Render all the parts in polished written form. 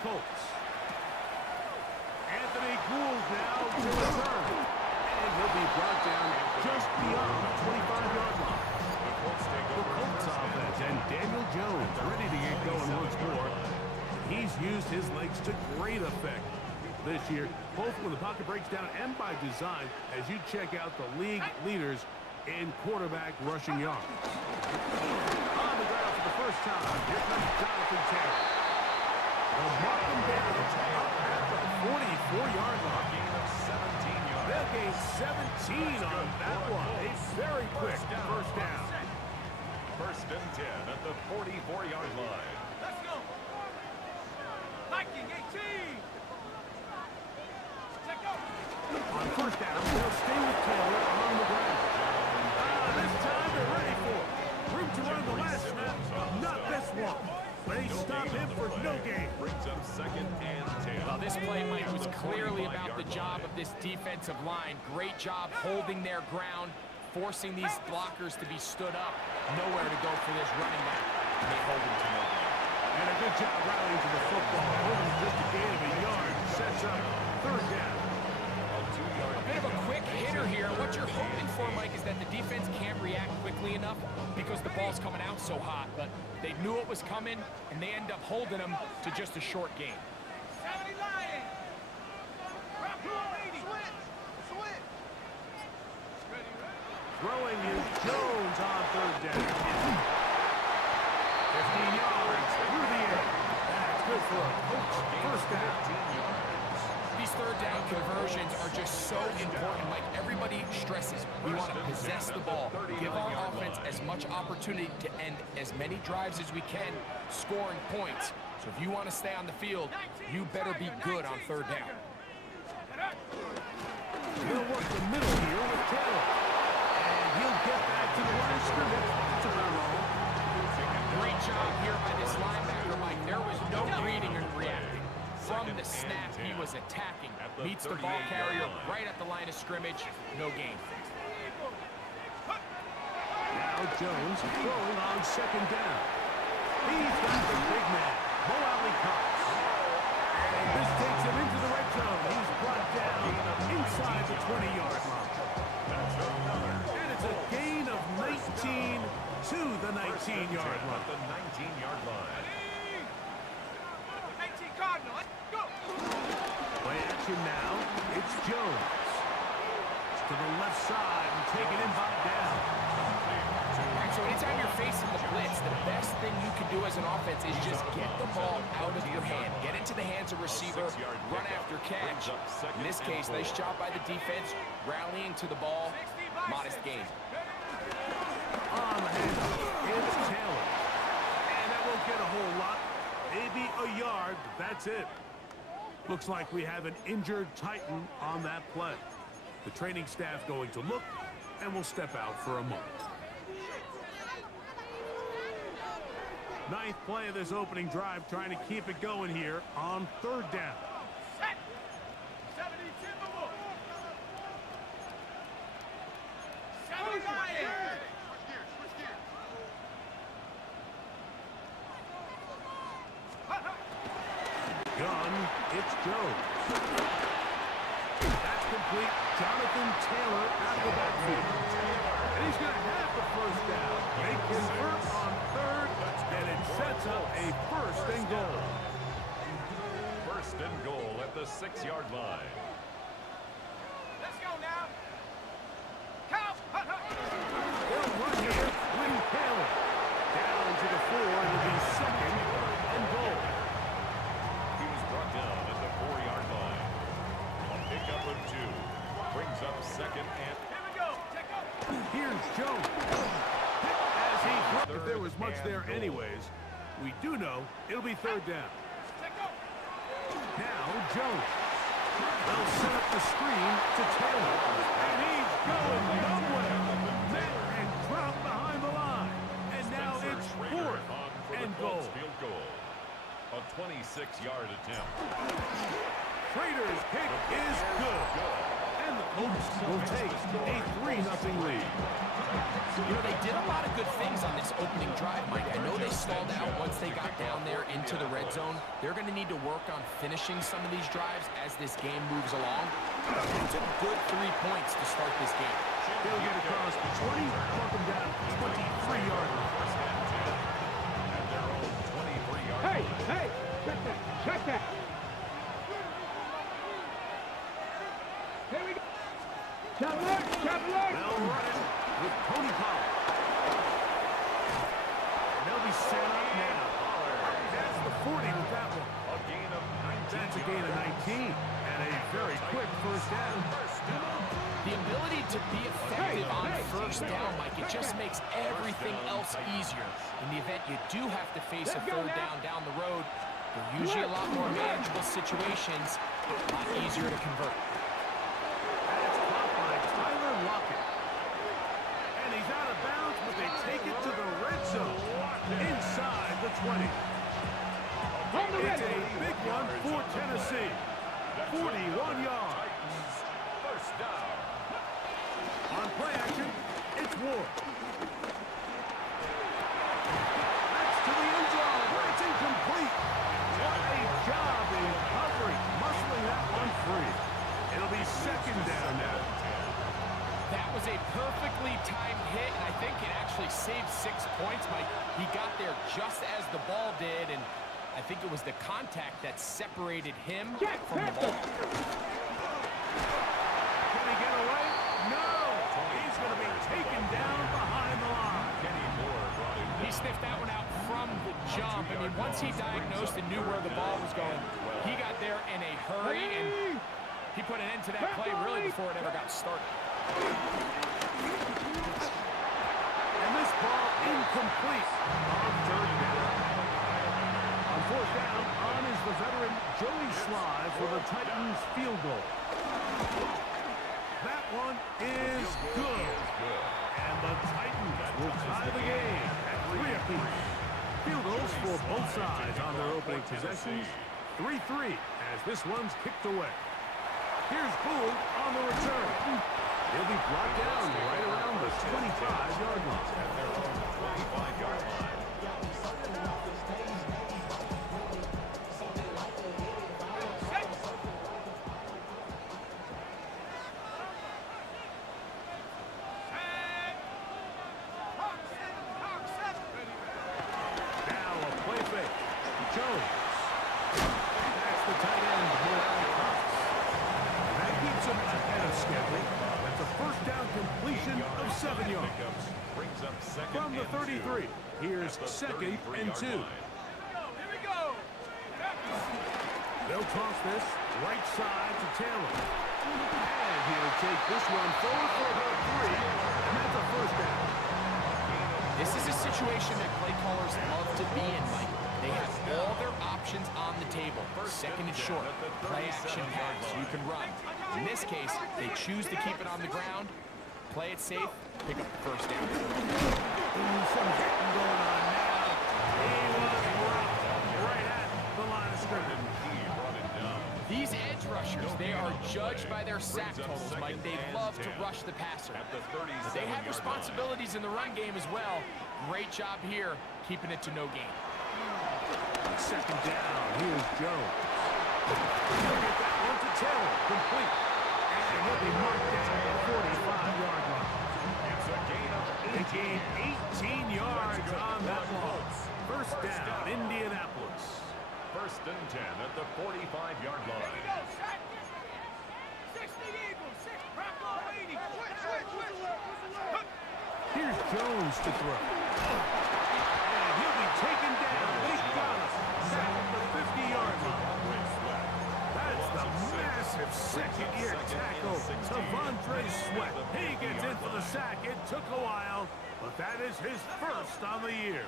Colts. Anthony Gould now to return. And he'll be brought down just beyond the 25-yard line. The Colts offense and Daniel Jones ready to get going once more. He's used his legs to great effect this year, both when the pocket breaks down and by design, as you check out the league leaders in quarterback rushing yards. On the ground for the first time, here comes Jonathan Taylor. They'll mark him down up at the 44-yard line. They'll gain 17 on that one. A very quick first down. First and 10 at the 44-yard line. Let's go. Viking 18. Check out. On first down, they'll stay with Taylor on the ground. This time they're ready for it. Room to run the last snap, not this one. They stop him for no gain. Brings up second and 10. Well, this play, Mike, was clearly about the job of this defensive line. Great job holding their ground, forcing these blockers to be stood up. Nowhere to go for this running back. They hold him to no gain. And a good job rallying to the football. Holding just a gain of a yard. Sets up third down. A bit of a quick hitter here. What you're hoping for, Mike, is that the defense can't react quickly enough because the ball's coming out so hot. But they knew it was coming, and they end up holding them to just a short gain. 70 Lions. Drop 280. Switch. Throwing is Jones on third down. 15 yards through the air. That's good for a Colts first down. These third down conversions are just so important. Like everybody stresses, we want to possess the ball, give our offense as much opportunity to end as many drives as we can, scoring points. So if you want to stay on the field, you better be good on third down. He'll work the middle here with Taylor. And he'll get back to the line of scrimmage. That's about all. Great job here by this linebacker, Mike. There was no reading and reacting. From the snap, he was attacking. Meets the ball carrier right at the line of scrimmage. No gain. Now Jones throwing on second down. He's got the big man, Mo Alley-Cox. And this takes him into the red zone. He's brought down inside the 20-yard line. And it's a gain of 19 to the 19-yard line. The 19-yard line. 19 Cardinal. Let's go. Play action now. It's Jones. To the left side and taken in by down. All right, so anytime you're facing the blitz, the best thing you can do as an offense is just get the ball out of your hand. Get into the hands of receiver, run after catch. In this case, nice job by the defense, rallying to the ball. Modest gain. On the handoff, it's Taylor. And that won't get a whole lot. Maybe a yard, but that's it. Looks like we have an injured Titan on that play. The training staff going to look, and we'll step out for a moment. Ninth play of this opening drive, trying to keep it going here on third down. Set. 70 Timberwolves. 70 Lions. Gun, it's Jones. That's complete. Jonathan Taylor out of the backfield. And he's going to have the first down. They convert on third, and it sets up a first and goal. First and goal at the 6-yard line. Let's go now. Count. They'll run here with Taylor. Down to the 4, it'll be second and goal. He was brought down at the 4-yard line. A pickup of 2. Brings up second and... Here we go. Check out. Here's Jones. As he... If there was much there anyways, we do know it'll be third down. Check out. Now Jones. They'll set up the screen to Taylor. And he's going nowhere. Met and dropped behind the line. And now it's fourth and goal. Field goal. A 26-yard attempt. Schrader's kick is good. And the Colts will take a 3-0 lead. You know, they did a lot of good things on this opening drive, Mike. I know they stalled out once they got down there into the red zone. They're going to need to work on finishing some of these drives as this game moves along. It's a good 3 points to start this game. They'll get across the 20, mark them down 23-yard line. At their own 23-yard line. Hey, check that. Here we go. Chop alert. They'll run it with Tony Pollard. And they'll be set up now. That's the 40 with that one. A gain of 19. That's a gain of 19. And a very quick first down. The ability to be effective on first down, Mike, it just makes everything else easier. In the event you do have to face a third down the road, they're usually a lot more manageable situations, a lot easier to convert. That's caught by Tyler Lockett. And he's out of bounds, but they take it to the red zone. Inside the 20. It's a big one for Tennessee. 41 yards. First down. On play action, it's Ward. That's to the end zone. It's incomplete. What a job in coverage, muscling that one free. It'll be second down now. That was a perfectly timed hit, and I think it actually saved 6 points, Mike. He got there just as the ball did, and I think it was the contact that separated him from the ball. Can he get away? No! He's going to be taken down behind the line. He sniffed that one out from the jump. I mean, once he diagnosed and knew where the ball was going, he got there in a hurry, and he put an end to that play really before it ever got started. And this ball incomplete on third down. On fourth down, on is the veteran Joey Sly for the Titans field goal. That one is good. And the Titans will tie the game at 3 apiece. Field goals for both sides on their opening possessions. 3-3 as this one's kicked away. Here's Gould on the return. He'll be brought down right around the 25-yard line. At their own 25-yard line. Now a play fake. Jones. That's the tight end, Morale Cox. That keeps him ahead of schedule. That's a first down completion of 7 yards. Brings up second From the and 33, here's at the second and 2. 33-yard line. Here we go. They'll toss this right side to Taylor. And he'll take this one forward for about 3. And that's a first down. This is a situation that play callers love to be in, Mike. They have all their options on the table. Second and short, play action pass, you can run. In this case, they choose to keep it on the ground, play it safe, pick up the first down. Some hitting going on now. He was rocked right at the line of scrimmage. These edge rushers, they are judged by their sack totals, Mike. They love to rush the passer. At the But they have 37-yard responsibilities in the run game as well. Great job here, keeping it to no gain. Second down, here's Jones. He'll get that one to Taylor, complete. And he'll be marked down at the 45-yard line. It's a gain of They gained 18 yards on that ball. First down, Indianapolis. first and 10 at the 45-yard Here we line. go, set. 60 Eagles, 6 Bravo 80. Switch. Here's Jones to throw. And he'll be taken down. They got him. Back at the 50-yard line. That's the massive second-year tackle to Vontae Sweat. He gets in for the sack. It took a while, but that is his first on the year.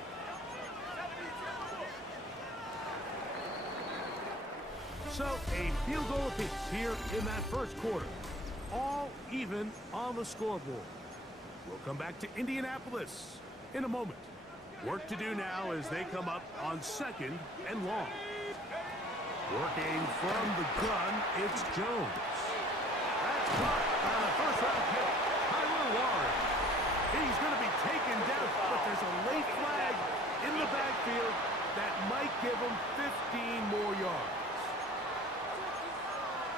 So a field goal apiece here in that first quarter. All even on the scoreboard. We'll come back to Indianapolis in a moment. Work to do now as they come up on second and long. Working from the gun, it's Jones. That's First round pick, Tyler Warren. He's going to be taken down, but there's a late flag in the backfield that might give him 15 more yards.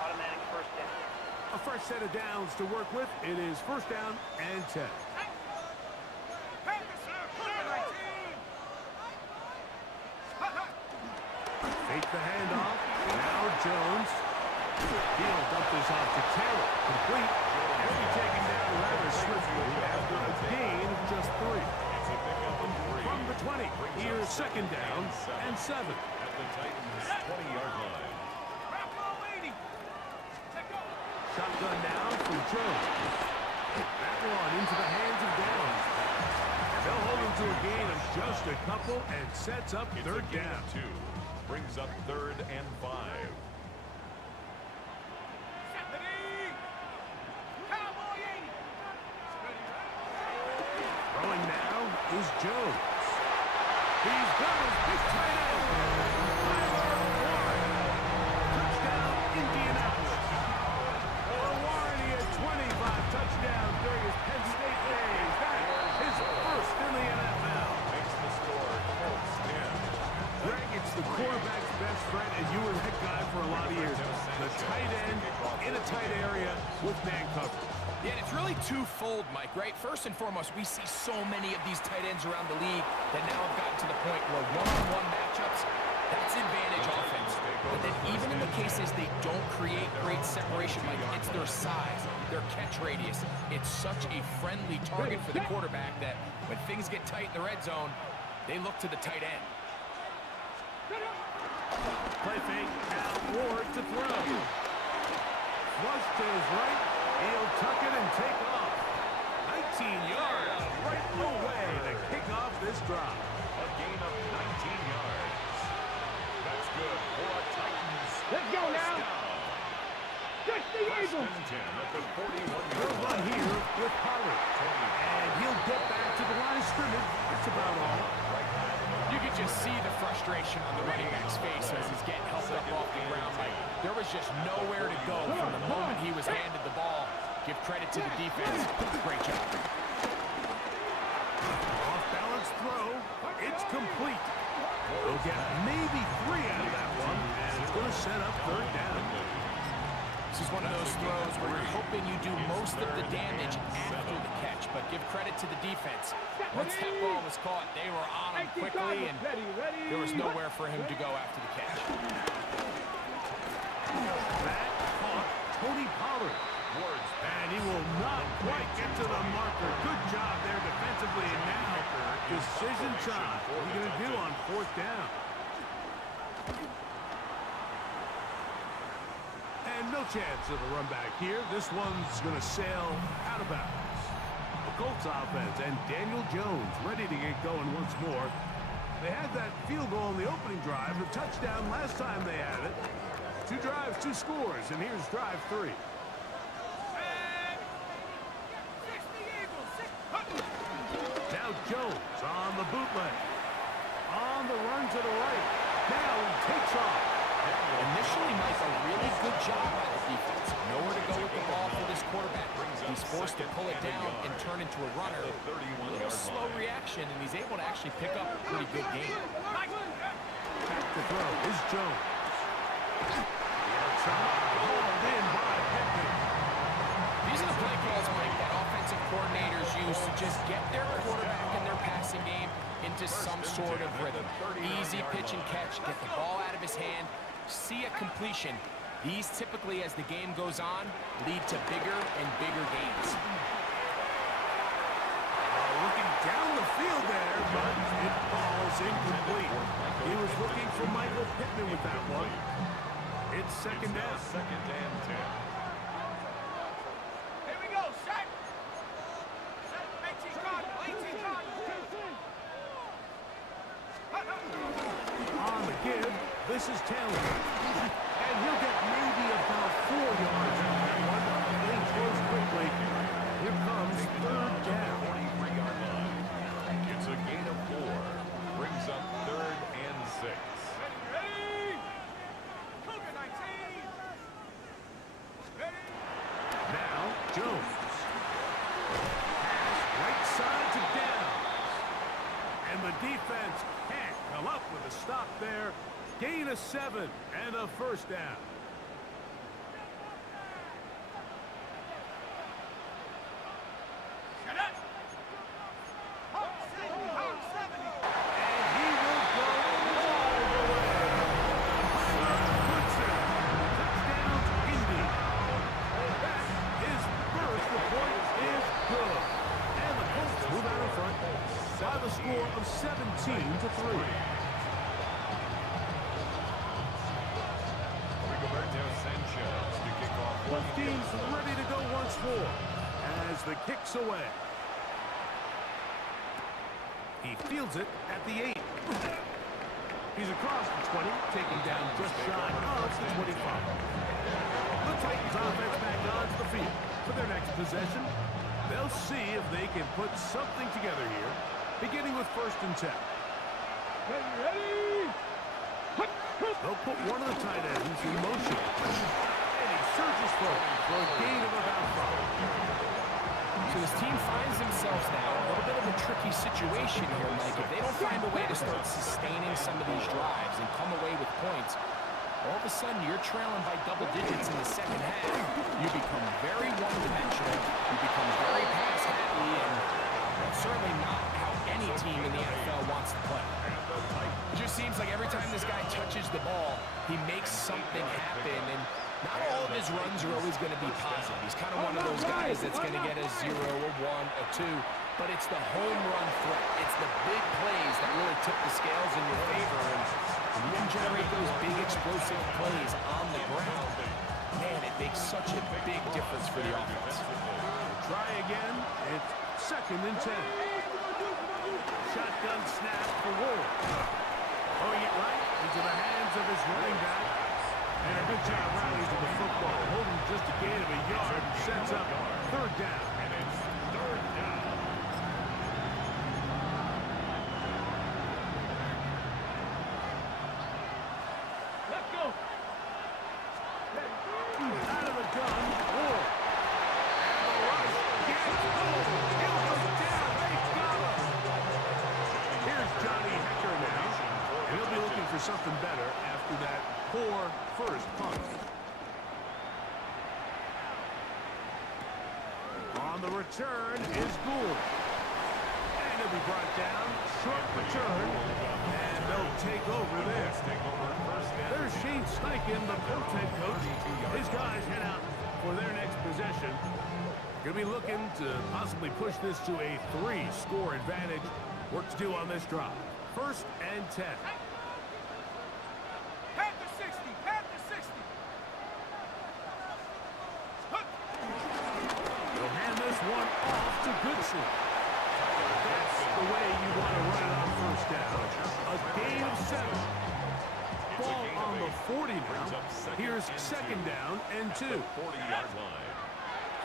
Automatic first down. A fresh set of downs to work with. It is first down and 10. Fake the handoff. Now Jones. He'll dump this off to Taylor. Complete. He'll be taken down rather swiftly after a gain of just 3. From the 20, here's second down and 7. At the Titans' 20-yard line. Shotgun now from Jones. That one into the hands of Downs. They'll hold him to a gain of just a couple and sets up third down. 2. Brings up 3rd and 5. Throwing now is Jones. He's got his big tight end. Tyler Warren. Touchdown, Indianapolis. For Warren, he had 25 touchdowns during his Penn State days. That is his first in the NFL. Makes the score Colts 10. Greg, it's the quarterback's best friend, and you were the head guy for a lot of years. The tight end in a tight area with man coverage. Yeah, and it's really twofold, Mike, right? First and foremost, we see so many of these tight ends around the league that now have gotten to the point where one-on-one matchups, that's advantage offense. But then even in the cases they don't create great separation, Mike, it's their size, their catch radius. It's such a friendly target for the quarterback that when things get tight in the red zone, they look to the tight end. Play fake, now Ward to throw. Flush to his right. He'll tuck it and take off. 19 yards right away to kick off this drive. A gain of 19 yards. That's good for a Titans. Let's go now. Touch the First Eagles. and 10 at the 41-yard Good run line. here with Pollard. And he'll get back to the line of scrimmage. That's about all. You could just see the frustration on the running back's face as he's getting helped up off the ground. Like, there was just nowhere to go from the moment he was handed the ball. Give credit to the defense. Great job. Off balance throw. It's complete. They'll get maybe 3 out of that one. And it's going to set up third down. This is one of those throws where you're hoping you do most of the damage after the catch, but give credit to the defense. Once that ball was caught, they were on him quickly, and there was nowhere for him to go after the catch. That caught Tony Pollard. And he will not quite get to the marker. Good job there defensively. And now, decision time. What are you going to do on fourth down? And no chance of a run back here. This one's going to sail out of bounds. The Colts offense and Daniel Jones ready to get going once more. They had that field goal on the opening drive, the touchdown last time they had it. 2 drives, 2 scores, and here's drive 3. Now Jones on the bootleg. On the run to the right. Now he takes off. Initially, Mike, a really good job by the defense. Nowhere to go with the ball for this quarterback. He's forced to pull it down and turn into a runner. A little slow reaction, and he's able to actually pick up a pretty good game. Back to throw is Jones. Hauled in by Pittman. These are the play calls, Mike, that offensive coordinators use to just get their quarterback and their passing game into some sort of rhythm. Easy pitch and catch, get the ball out of his hand, see a completion. These typically, as the game goes on, lead to bigger and bigger gains. Looking down the field there, but it falls incomplete. He was looking for Michael Pittman with that one. It's second down. Second and 10. Here we go. Set. 18 card. 18 card. On the give, this is Taylor. And he'll get maybe about 4 yards out of that one. They close quickly. Here comes third down. 43-yard line. It's a gain of 4. Brings up 3rd and 6. Ready? Cougar 19. Ready? Now Jones. Pass right side to down. And the defense can't come up with a stop there. Gain of 7 and a first down. By the score of 17-3. Both teams ready to go once more as the kick's away. He fields it at the 8. He's across the 20, taking down just shy of the 25. The Titans offense back onto the field for their next possession. They'll see if they can put something together here, beginning with 1st and 10. Ready? They'll put one of the tight ends in motion. And he surges forward for a gain of about 5. So this team finds themselves now in a little bit of a tricky situation here, Mike. If they don't find a way to start sustaining some of these drives and come away with points, all of a sudden you're trailing by double digits in the second half. You become very one-dimensional. You become very pass-happy, and that's certainly not how any team in the NFL wants to play. It just seems like every time this guy touches the ball, he makes something happen, and not all of his runs are always going to be positive. He's kind of one of those guys that's going to get a 0, a 1, a 2, but it's the home run threat. It's the big plays that really tip the scales in your favor, and when you can generate those big explosive plays on the ground, man, it makes such a big difference for the offense. Try again. It's 2nd and 10. Shotgun snap for Ward. Throwing it right into the hands of his running back. And a good job rallying to the football. Holding just a gain of a yard. Sets up 3rd down. And it's 3rd down. Let's go. Out of the gun. Ward. And the rush. Gets home. He'll go down. They got him. Here's Johnny Hecker now. And he'll be looking for something better after that poor first punt. On the return is Gould. And he'll be brought down. Short return. And they'll take over there. There's Shane Steichen, the Colts head coach. His guys head out for their next possession. Going to be looking to possibly push this to a 3-score advantage. Work to do on this drive. 1st and 10. Panther 60. Panther 60. They'll hand this one off to Goodson. That's the way you want to run it on 1st down. A gain of 7. Ball on the 40 now. Here's 2nd down and 2. 40-yard line.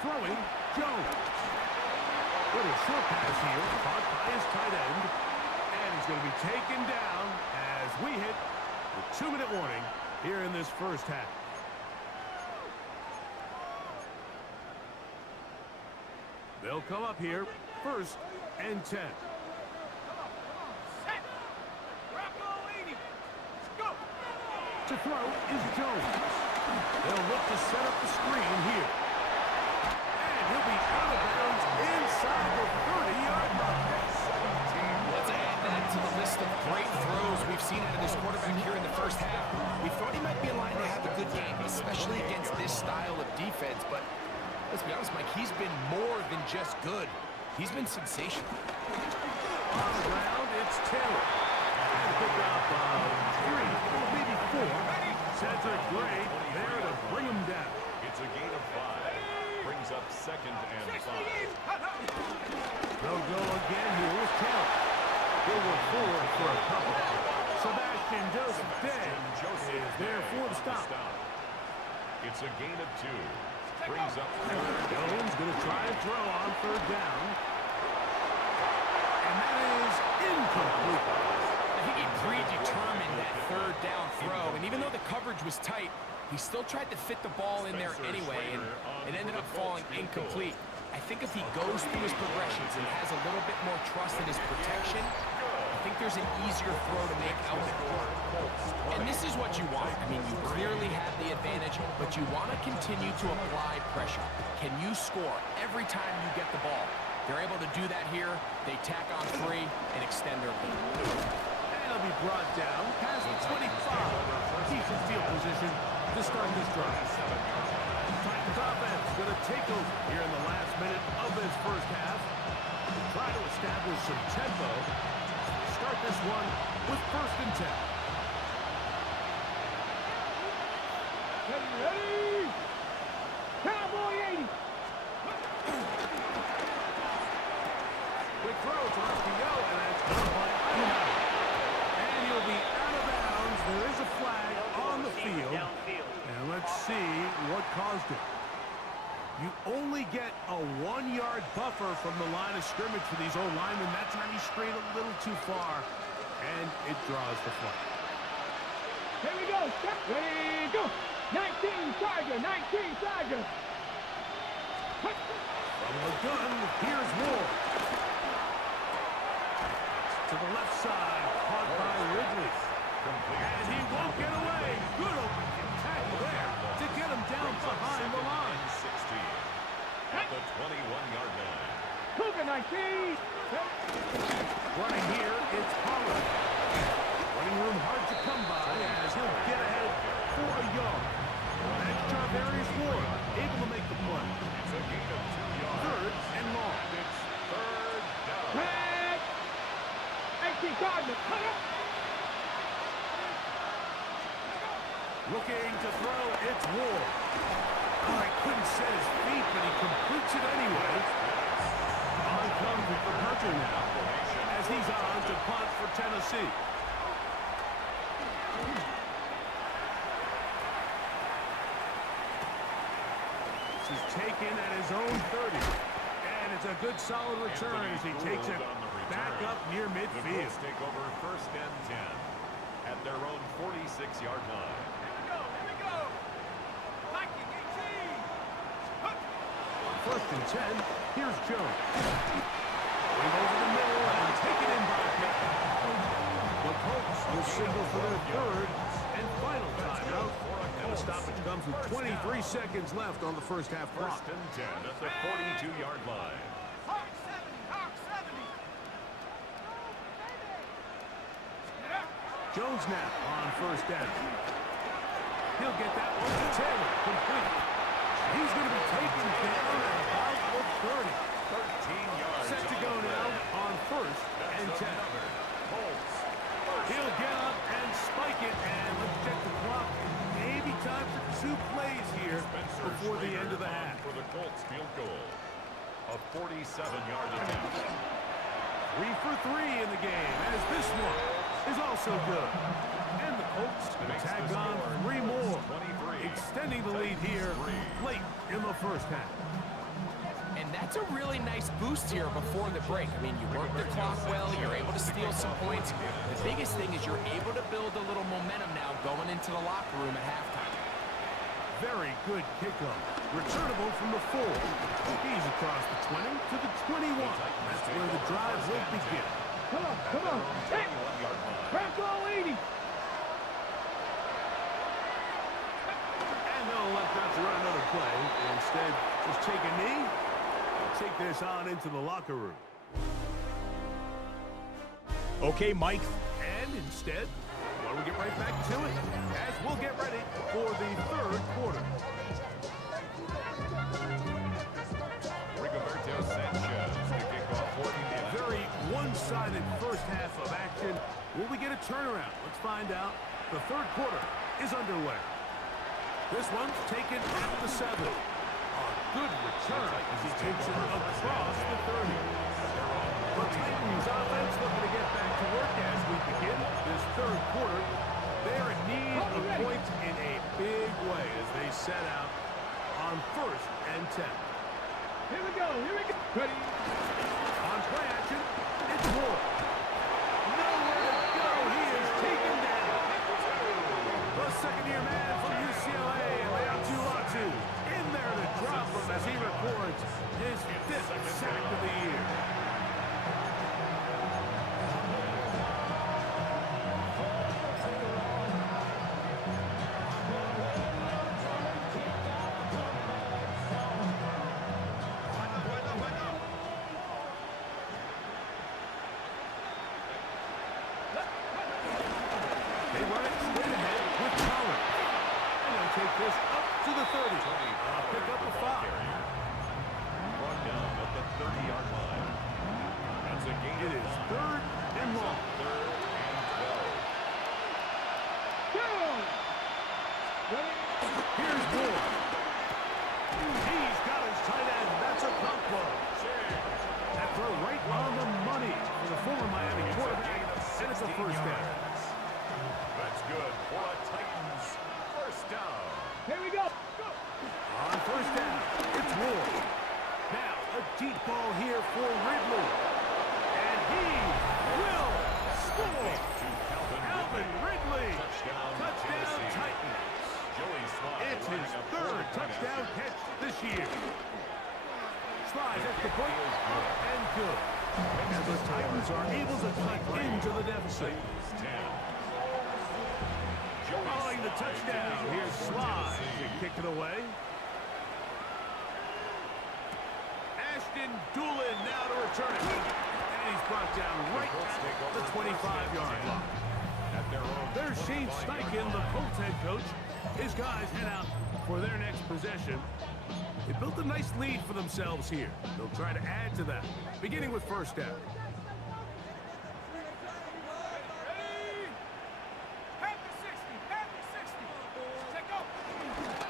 Throwing, Jones. Little short pass here, caught by his tight end. And he's going to be taken down as we hit the 2-minute warning here in this first half. They'll come up here, 1st and 10. Set. Rocco 80. Go. To throw is Jones. They'll look to set up the screen here. And he'll be out of bounds inside the 30-yard line. Let's add that to the list of great throws we've seen out of this quarterback here in the first half. We thought he might be aligned to have a good game, especially against this style of defense, but let's be honest, Mike, he's been more than just good. He's been sensational. On the ground, it's Taylor. And pick up 3, maybe 4. Cedric Gray there to bring him down. It's a gain of 5. Brings up 2nd and 5. They'll go again here with Taylor. He'll work forward for a couple. Sebastian Joseph Day is there for the stop. It's a gain of 2. Brings up 3rd. Jones going to try and throw on 3rd down. And that is incomplete. I think he predetermined that 3rd down throw, and even though the coverage was tight, He still tried to fit the ball in there anyway, and it ended up falling incomplete. I think if he goes through his progressions and has a little bit more trust in his protection, I think there's an easier throw to make out there. And this is what you want. I mean, you clearly have the advantage, but you want to continue to apply pressure. Can you score every time you get the ball? They're able to do that here. They tack on 3 and extend their lead. And he'll be brought down past the 25. Decent field position to start this drive. Titans offense going to take over here in the last minute of this first half. Try to establish some tempo. Start this one with 1st and 10. Ready? Cowboy 80. Quick throw to RPO, and that's going to play. And he'll be out of bounds. There is a flag on the field. And let's see what caused it. You only get a 1-yard buffer from the line of scrimmage for these old linemen. That's how he strayed a little too far, and it draws the flag. Here we go. Step. Ready, go. 19 Tiger. 19 Tiger. From the gun, here's Ward. To the left side, caught by Ridley. And he won't get away. Good open tackle there to get him down behind the line. 16 at the 21-yard line. Cougar 19. Running here, it's Pollard. Running room hard to come by as he'll get ahead for a yard. Next job there is Ward, able to make the play. It's a gain of 2 yards. 3rd and long. It's 3rd down. Red. 18 Gardner. Cut up. Looking to throw, it's Ward. Oh, he couldn't set his feet, but he completes it anyway. On comes the punter now, as he's on to punt for Tennessee. This is taken at his own 30. And it's a good solid return as he takes it back up near The midfield. Colts take over 1st and 10 at their own 46-yard line. Here we go. Viking 18. 1st and 10, here's Jones. Going over the middle and taken in by Pitt. The Colts will signal for their 3rd and final timeout. And the stoppage comes with 23 seconds left on the first half clock. 1st and 10 at the 42-yard line. Hawk 70. Hawk 70. Jones now on 1st down. He'll get that one to Taylor, complete. He's going to be taken down at about the 30. 13 yards. Set to go now on 1st and 10. Colts. He'll get up and spike it, and let's check the clock. Maybe time for 2 plays here before the end of the half. For the Colts field goal. A 47-yard attempt. 3 for 3 in the game, as this one is also good. And the Colts tag on 3 more, extending the lead here late in the first half. And that's a really nice boost here before the break. I mean, you work the clock well, you're able to steal some points. The biggest thing is you're able to build a little momentum now going into the locker room at halftime. Very good kickoff. Returnable from the 4. He's across the 20 to the 21. That's where the drive will begin. Come on, come on. Hey, Bronco 80. And they'll elect not to run another play. Instead, just take a knee and take this on into the locker room. Okay, Mike. And instead, why don't we get right back to it as we'll get ready for the 3rd quarter. Rigoberto Sanchez to kick off for the Very one-sided first half of action. Will we get a turnaround? Let's find out. The 3rd quarter is underway. This one's taken at the 7. A good return as he takes it across the 30. The Titans offense looking to get back to work as we begin this 3rd quarter. They're in need of points in a big way as they set out on 1st and 10. Here we go. Here we go. Ready. On play action, it's Ward. Nowhere to go. He is taken down. The 2nd-year man from UCLA take this up to the 30. Pick up a 5. Brought down at the 30-yard line. That's a gain. It is 3rd and long. 3rd and 12. Go! Ready? Here's Ward. He's got his tight end. That's a pump blow. That throw right on the money for the former Miami quarterback. And it's a first down. That's good for a Titans first down. Here we go. Go! On first down, it's Ward. Now, a deep ball here for Ridley. And he will score. To Calvin Ridley. Touchdown, Titans. Joey Slye It's his lining up 3rd 40-point touchdown action. catch this year. Slides at the point, up and good. And the Titans are able to cut into the deficit. Titans 10. Following the touchdown, here's Slides to kick it away. Ashton Doolin now to return it. And he's brought down right at the 25-yard line. At their own There's Shane Steichen, the Colts head coach. His guys head out for their next possession. They built a nice lead for themselves here. They'll try to add to that, beginning with first down.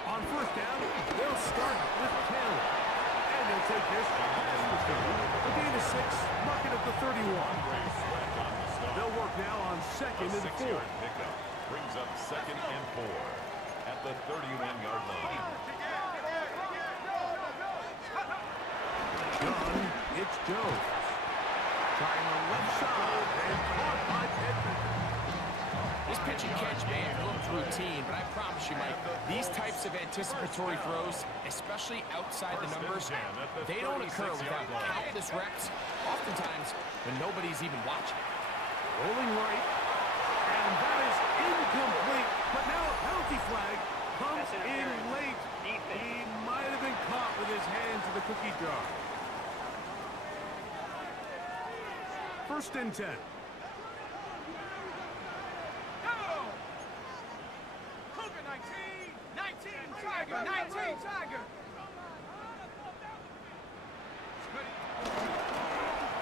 On first down, they'll start with Taylor. And they'll take this past the 30. A gain of 6, mark it at the 31. They'll work now on 2nd and 4. 6-yard pickup brings up 2nd and 4 at the 31-yard line. Gun, it's Jones. Trying the left side and caught by Pittman. This pitch and catch may have looked routine, but I promise you, Mike, these types of anticipatory throws, especially outside the numbers, they don't occur without countless reps, oftentimes when nobody's even watching. Rolling right. And that is incomplete. But now a penalty flag comes in late. He might have been caught with his hands in the cookie jar. 1st and 10.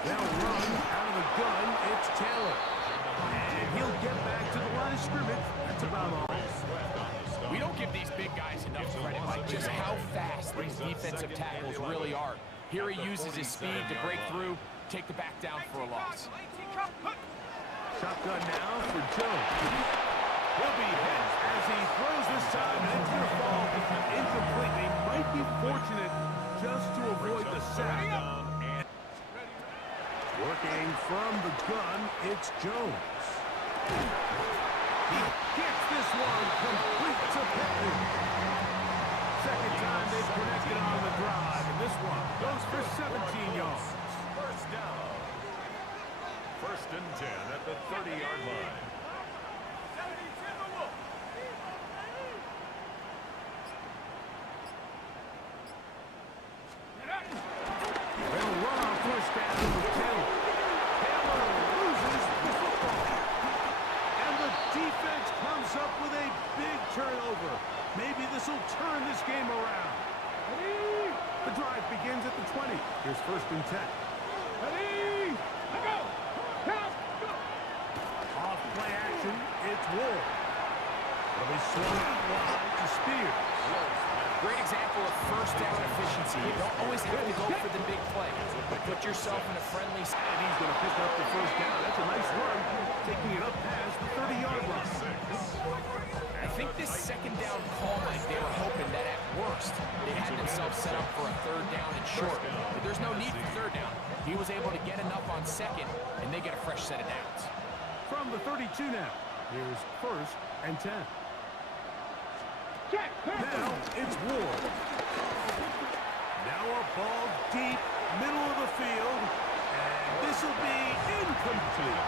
They'll run out of the gun. It's Taylor. And he'll get back to the line of scrimmage. That's about all. We don't give these big guys enough credit, Mike, just how fast these defensive tackles really are. Here he uses his speed to break through, take the back down for a loss. Shotgun now for Jones. He'll be hit as he throws this time, and it's going to fall incomplete. They might be fortunate just to avoid the sack. Working from the gun, it's Jones. He gets this one complete to Pittman. Second time they've connected on the drive, and this one goes for 17 yards. First down. 1st and 10 at the 30-yard line. They'll run on first down with Taylor. Taylor loses the football. And the defense comes up with a big turnover. Maybe this will turn this game around. The drive begins at the 20. Here's 1st and 10. Ready? Go! Count! Go! Off play action, it's Ward. They'll be swung out wide to Spears. Great example of first down efficiency. You don't always have to go for the big play, but put yourself in a friendly spot. And he's going to pick up the first down. That's a nice run, taking it up past the 30-yard line. I think this second down call, Mike, they were hoping that at worst, they had themselves set up for a 3rd down and short. But there's no need for 3rd down. He was able to get enough on 2nd, and they get a fresh set of downs. From the 32 now, here's 1st and 10. Check! Now it's Ward. Now a ball deep, middle of the field, and this will be incomplete.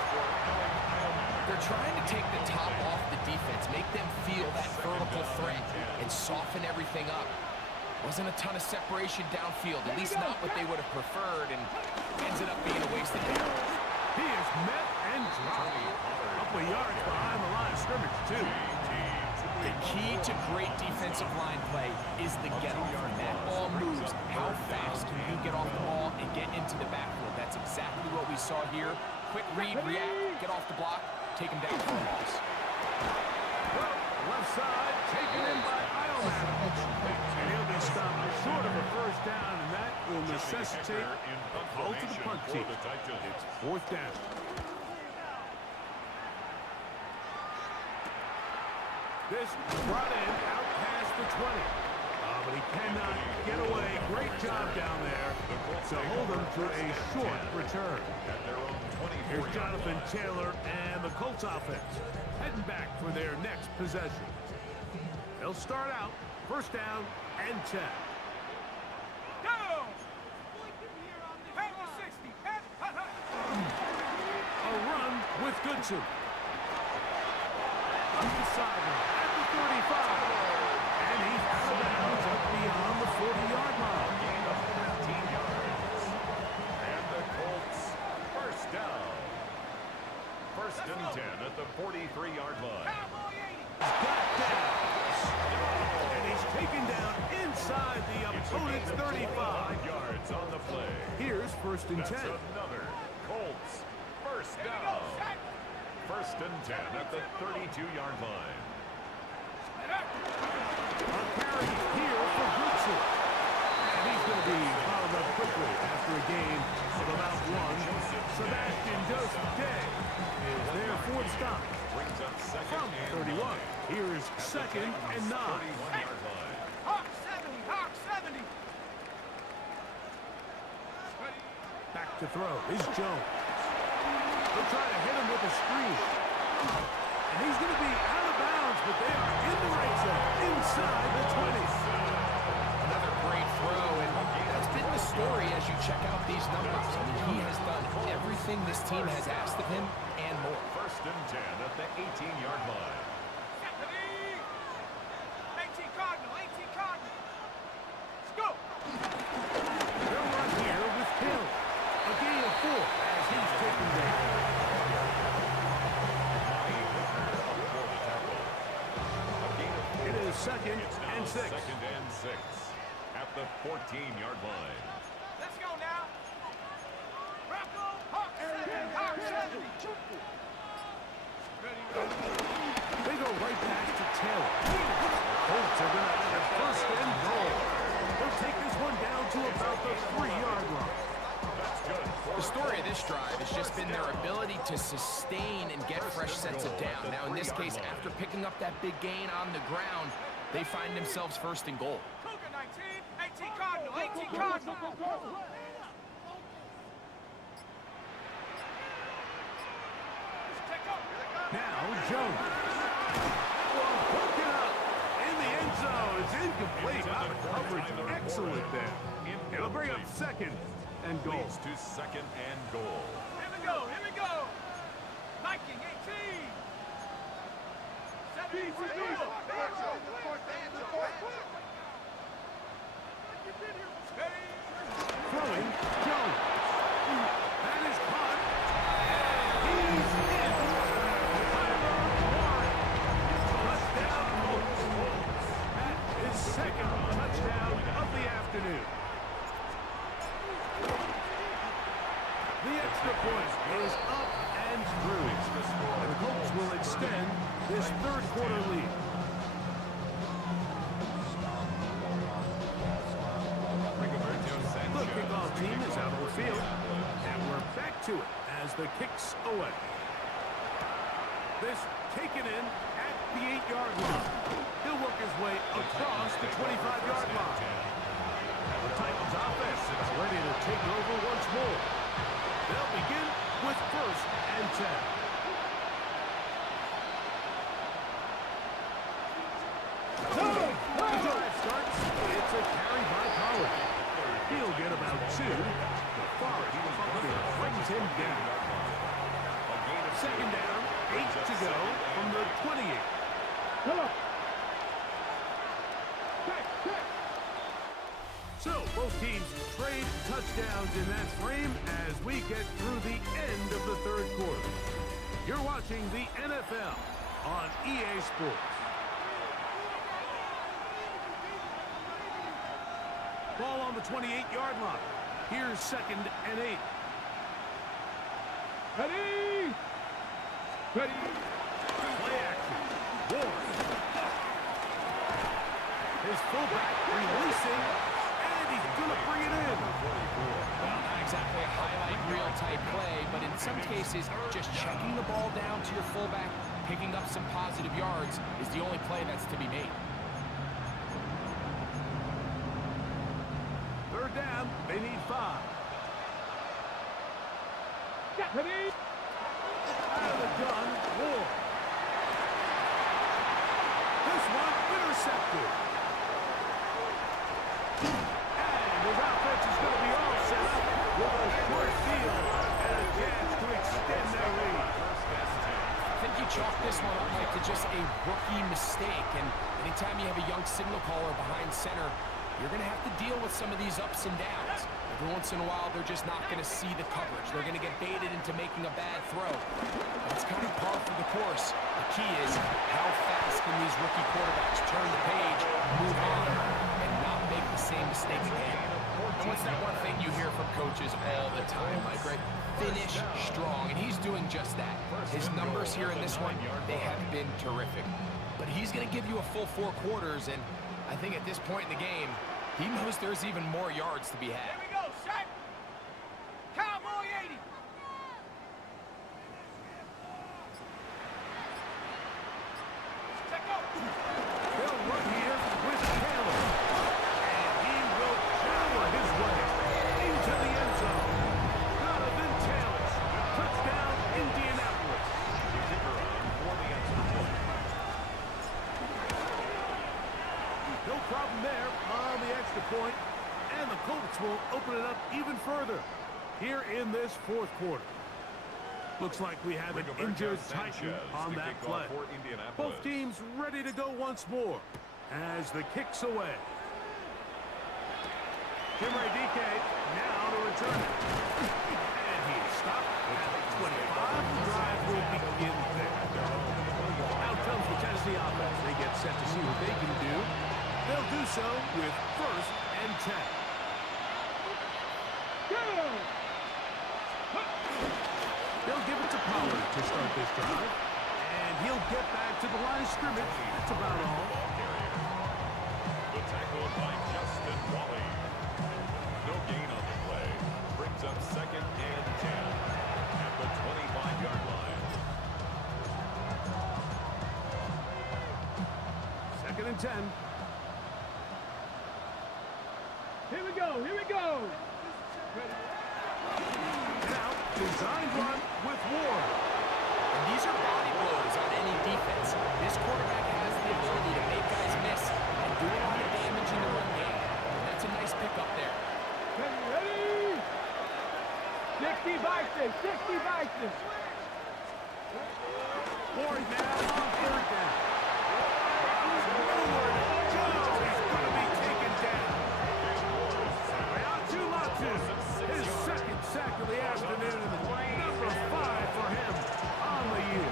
They're trying to take the top off the defense, make them feel that vertical threat, and soften everything up. Wasn't a ton of separation downfield, at least not what they would have preferred, and ended up being a wasted down. He is met and dropped. A couple of yards behind the line of scrimmage, too. The key to great defensive line play is the get-off. When that ball moves, how fast can you get off the ball and get into the backfield? That's exactly what we saw here. Quick read, react, get off the block, take him down for a loss. Left side, taken in by Ireland. And he'll be stopped short of a first down, and that will necessitate a call to the punt team. It's fourth down. This brought in out past the 20. But he cannot get away. Great job down there to hold him to a short return. Here's Jonathan Taylor and the Colts offense heading back for their next possession. They'll start out first down and 10. Go! A run with Goodson. Up the sideline at the 35. And he's out of bounds up beyond the 40-yard line. Gain of 15 yards. And the Colts first down. First and 10 at the 43-yard line. Got down. And he's taken down inside the opponent's 35 yards on the play. Here's first and 10. That's another Colts first down. First and 10 at the 32-yard line. A carry here for Goodson. And he's going to be followed up quickly after a gain of about one. Sebastian Joseph Day is there for the stop. Brings up second From and 31. Here is second and 9. 31-yard line. Hawk 70, Hawk 70. Back to throw is Jones. They'll try to hit him with a screen. And he's going to be out of bounds, but they are in the right zone, inside the 20. Another great throw, and that's been the story as you check out these numbers. I mean, he has done everything this team has asked of him and more. First and 10 at the 18-yard line. 18 Cardinal, 18 Cardinal. Let's go. They'll run here with Hill. A gain of 4 as he's taken down. It is second and 6. Second and 6 at the 14-yard line. Let's go now. Rocco, Hawk 70, Hawk 70. They go right back to Taylor. Colts are going to have a first and goal. They'll take this one down to about the 3-yard line. The story of this drive has just been their ability to sustain and get fresh sets of down. Now, in this case, after picking up that big gain on the ground, they find themselves first and goal. Cougar 19, 18 Cardinal, 18 Cardinal. Now Jones. Well, broken up in the end zone. It's incomplete. Out of coverage. Excellent there. It'll bring up second and goal. Leads to second and goal. Here we go, here we go. Viking 18. 17. Throwing Jones. That is caught. He's in. Touchdown Colts. That is second touchdown of the afternoon. The extra point is up and through. And the Colts will extend this third quarter lead. The kickoff team is out on the field, and we're back to it as the kick's away. This taken in at the 8-yard line. He'll work his way across the 25-yard line. The Titans offense is ready to take over once more. They'll begin with first and 10. The drive starts. It's a carry by Pollard. He'll get about 2. The Forest brings him down. Second down, 8 to go from the 28. So both teams trade touchdowns in that frame as we get through the end of the third quarter. You're watching the NFL on EA Sports. Ball on the 28-yard line. Here's 2nd and 8. Ready? Ready? Play action. Ward. His fullback releasing, and he's going to bring it in. Well, not exactly a highlight reel type play, but in some cases, just checking the ball down to your fullback, picking up some positive yards is the only play that's to be made. 3rd down, they need 5. Ready? Out of the gun, Ward. This one intercepted. And his offense is going to be all set up with a short field and a chance to extend their lead. I think you chalk this one up like to just a rookie mistake, and anytime you have a young signal caller behind center, you're going to have to deal with some of these ups and downs. Every once in a while, they're just not going to see the coverage. They're going to get baited into making a bad throw. That's kind of par for the course. The key is how fast can these rookie quarterbacks turn the page, move on, and not make the same mistake again. And what's that one thing you hear from coaches all the time, Mike, right? Finish strong, and he's doing just that. His numbers here in this one, they have been terrific. But he's going to give you a full 4 quarters, and I think at this point in the game, he knows there's even more yards to be had. Here we go, shot. Cowboy 80. Check out. They'll run here with Taylor. And he will power his way into the end zone. Donovan Taylor. Touchdown, Indianapolis. No problem there on the extra point. And the Colts will open it up even further here in this 4th quarter. Looks like we have an injured Titan on that play. Both teams ready to go once more as the kick's away. Kimray DK now to return it. And he's stopped at the 25. The drive will begin there. Out comes the Tennessee offense. They get set to see what they can do. They'll do so with 1st and 10. They'll give it to Pollard to start this drive. And he'll get back to the line of scrimmage. That's about all. The tackle by Justin Wally. No gain on the play. Brings up 2nd and 10 at the 25-yard line. 2nd and 10. Here we go, here we go. Now, designed run with Ward. And these are body blows on any defense. This quarterback has the ability to make guys miss and do a lot of damage in the run game. And that's a nice pickup there. Ready? 60 Bison, 60 Bison. Ward now on 3rd down. Ward, Jones is going to be taken down. His 2nd sack of the afternoon, number 5 for him on the year.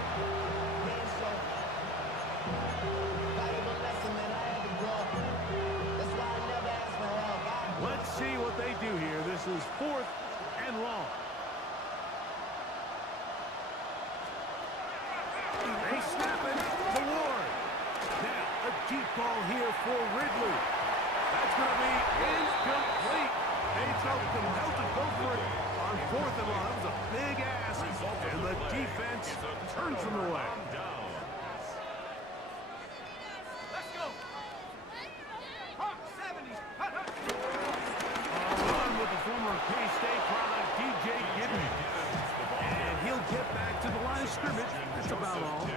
Let's see what they do here. This is 4th and long. They snap it to Ward. Now a deep ball here for Ridley. That's going to be incomplete. They felt compelled to go for it on 4th and long. That was a big ask, and the defense turns them away. Let's go. Hawk 70. A run with the former K-State product, DJ Gibby. And he'll get back to the line of scrimmage. That's about all.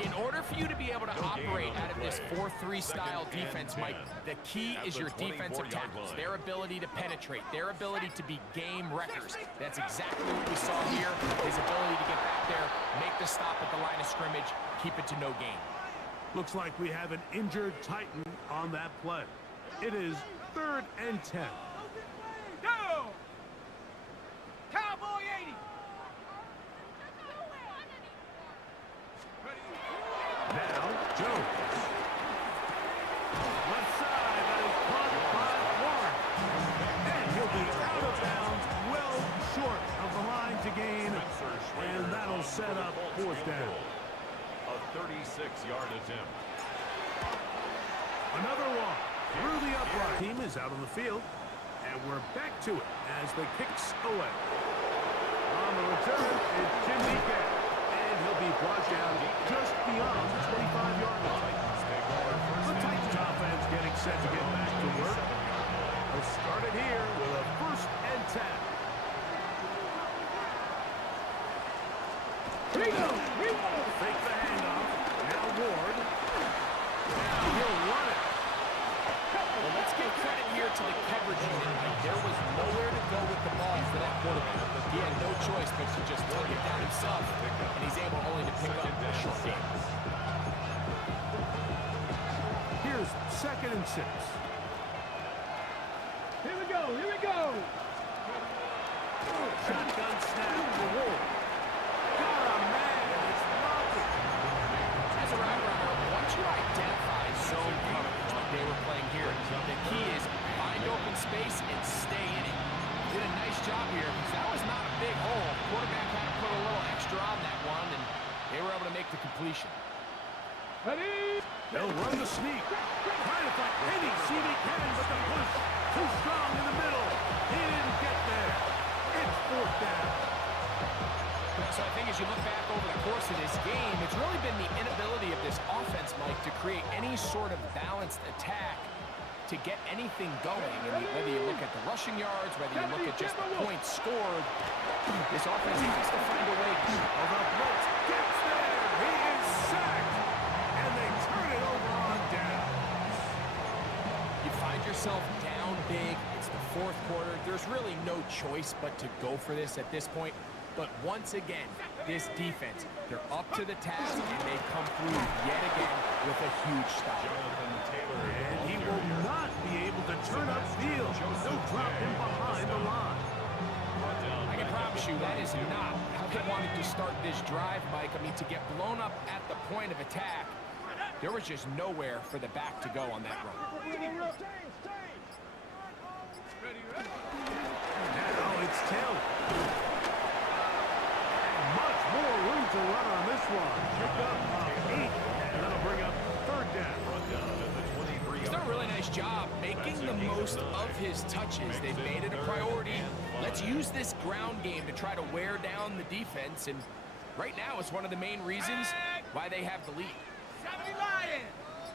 In order for you to be able to operate out of this 4-3 style defense, Mike, the key is your defensive tackles, their ability to penetrate, their ability to be game wreckers. That's exactly what we saw here, his ability to get back there, make the stop at the line of scrimmage, keep it to no gain. Looks like we have an injured Titan on that play. It is 3rd and 10. Go. Cowboy 80. Now, Jones. Left side, that is caught by Ward. down. A 36-yard attempt. Another one. Through the upright. Team is out on the field. And we're back to it as the kicks away. On the return is Jim Meekan. And he'll be brought down just beyond the 25-yard line. The Titans offense getting set to get back to work. They'll start it here with a 1st and 10. Here we go. Here we go. Fake the handoff. Now Ward. Now he'll run it. Well, let's give credit here to the coverage unit. There was nowhere to go with the ball for that quarterback. He had no choice but to just tuck it down himself, and he's able only to pick up a short gain. Here's 2nd and 6. Here we go. Here we go. Shotgun snap for Ward. Got a man. It's blocking. As a route runner, once you identify zone coverage like they were playing here, the key is find open space and stay in it. Did a nice job here because that was not a big hole. Quarterback had to put a little extra on that one, and they were able to make the completion. Ready? They'll run the sneak. Trying to find any seam he can, but the push too strong in the middle. He didn't get there. It's 4th down. So I think as you look back over the course of this game, it's really been the inability of this offense, Mike, to create any sort of balanced attack to get anything going. I mean, whether you look at the rushing yards, whether you look at just the points scored, this offense has to find a way. Well, the blitz gets there. He is sacked. And they turn it over on down. You find yourself down big. It's the 4th quarter. There's really no choice but to go for this at this point. But once again, this defense, they're up to the task, and they come through yet again with a huge stop. And he will not be able to turn upfield. They'll drop him behind the line. I can promise you that is not how they wanted to start this drive, Mike. I mean, to get blown up at the point of attack, there was just nowhere for the back to go on that run. Now it's Taylor. Much more room to run on this one. Pick up 8, and that'll bring up 3rd down. He's done a really nice job making the most of his touches. They've made it a priority. Let's use this ground game to try to wear down the defense, and right now it's one of the main reasons why they have the lead. 70 Lions.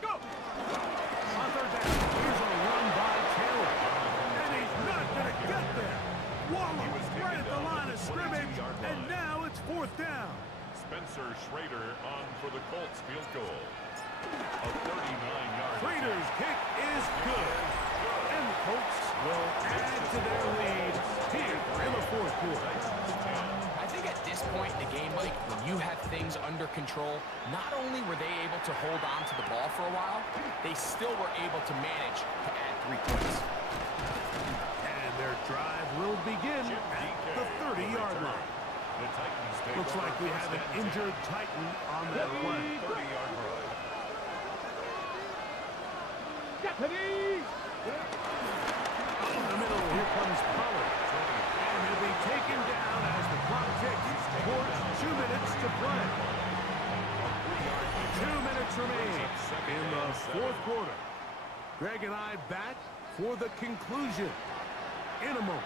Go. On 3rd down, here's a run by Taylor. And he's not going to get there. Waller right at the line of scrimmage, and now it's 4th down. Spencer Schrader on for the Colts field goal. A 39-yard Schrader's kick is good. And the Colts will add to their lead here in the 4th quarter. I think at this point in the game, Mike, when you have things under control, not only were they able to hold on to the ball for a while, they still were able to manage to add 3 points. And their drive will begin at the 30-yard line. The Titans take Looks like we have an injured Titan on that play. 30-yard run. Ready? In the middle, here comes Pollard. And he'll be taken down as the clock ticks towards 2 minutes to play. 2 minutes remain in the 4th quarter. Greg and I back for the conclusion in a moment.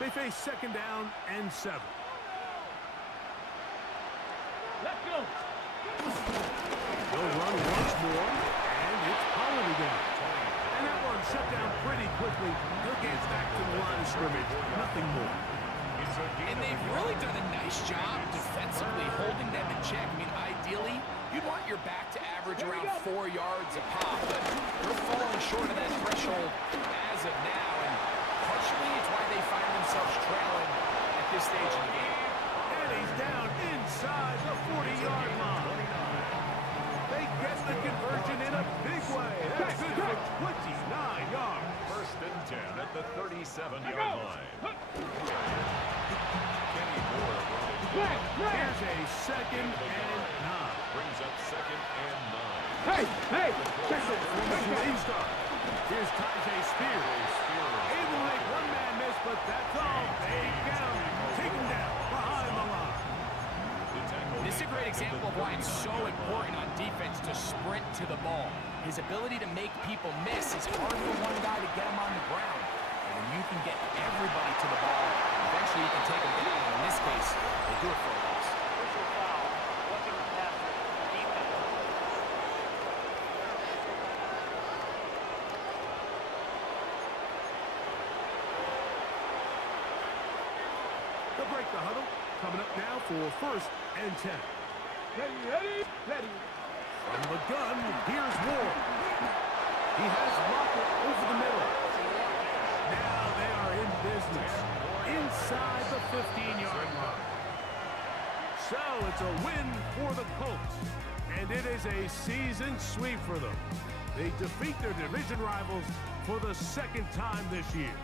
They face 2nd down and 7. Let's go. They'll run once more, and it's Pollard again. And that one shut down pretty quickly. He'll get back to the line of scrimmage. Nothing more. And they've really done a nice job defensively holding them in check. I mean, ideally, you'd want your back to average around 4 yards a pop, but they're falling short of that threshold as of now, and partially it's why they find themselves trailing at this stage of the game. And he's down inside the 40-yard line. They get the conversion in a big way. That's good for 29 yards. 1st and 10 at the 37-yard line. Kenny Moore Here's a 2nd and 9. brings up 2nd and 9. Hey, hey. Here's Tajay Spears. Able to make one man miss, but that's all. They This is a great example of why it's so important on defense to sprint to the ball. His ability to make people miss is hard for one guy to get him on the ground. And when you can get everybody to the ball, eventually you can take them down. And in this case, they do it for a loss. Personal foul, rushing the passer, defense. They'll break the huddle. Coming up now for 1st and 10. Ready, ready, ready. From the gun, here's Ward. He has Lockett over the middle. Now they are in business. Inside the 15-yard line. So it's a win for the Colts. And it is a season sweep for them. They defeat their division rivals for the 2nd time this year.